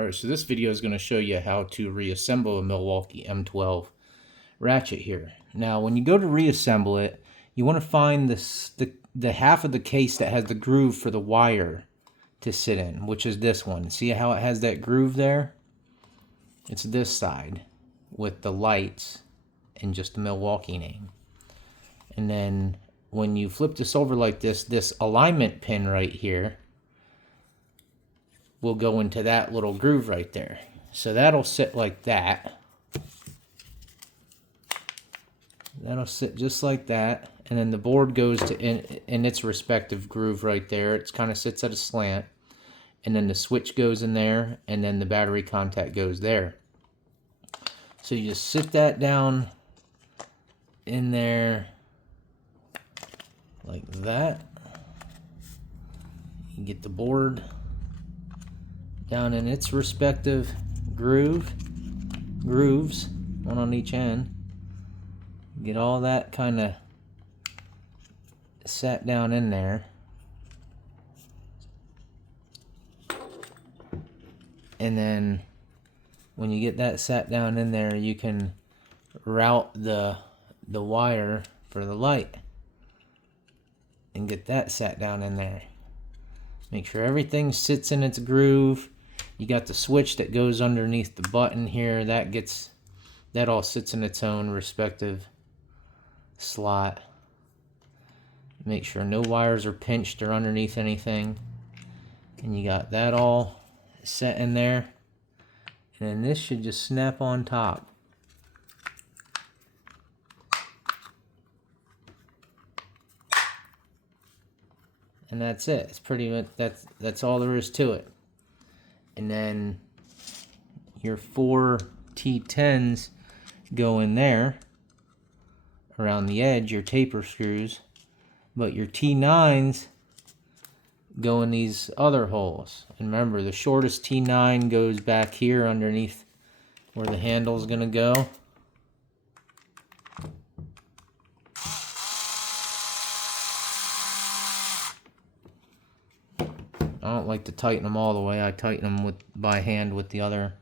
Alright, so this video is going to show you how to reassemble a Milwaukee M12 Ratchet here. Now, when you go to reassemble it, you want to find the half of the case that has the groove for the wire to sit in, which is this one. See how it has that groove there? It's this side with the lights and just the Milwaukee name. And then when you flip this over like this alignment pin right here will go into that little groove right there. So that'll sit like that. That'll sit just like that. And then the board goes to in its respective groove right there. It kind of sits at a slant. And then the switch goes in there. And then the battery contact goes there. So you just sit that down in there like that. You get the board down in its respective grooves, one on each end. Get all that kind of sat down in there. And then when you get that sat down in there, you can route the wire for the light and get that sat down in there. Make sure everything sits in its groove. You got the switch that goes underneath the button here. That all sits in its own respective slot. Make sure no wires are pinched or underneath anything. And you got that all set in there. And then this should just snap on top. And that's it. It's pretty much that's all there is to it. And then your 4 T10s go in there around the edge, your taper screws, but your T9s go in these other holes. And remember, the shortest T9 goes back here underneath where the handle's gonna go. I don't like to tighten them all the way. I tighten them by hand with the other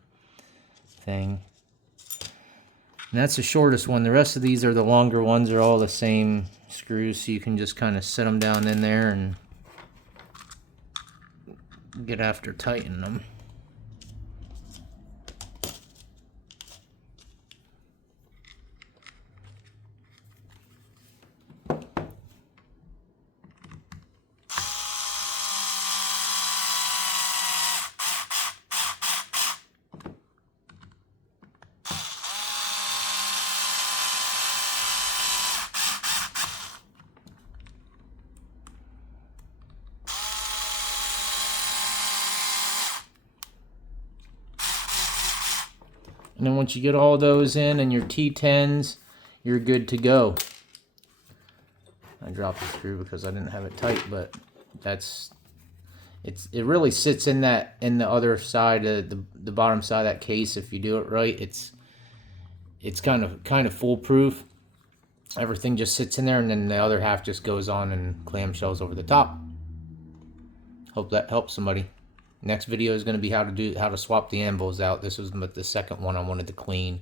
thing. And that's the shortest one. The rest of these are the longer ones. They're all the same screws, so you can just kind of set them down in there and get after tightening them. And then once you get all those in and your T10s, you're good to go. I dropped the screw because I didn't have it tight, but it really sits in the other side of the bottom side of that case. If you do it right, it's kind of foolproof. Everything just sits in there, and then the other half just goes on and clamshells over the top. Hope that helps somebody. Next video is going to be how to swap the anvils out. This was the second one I wanted to clean.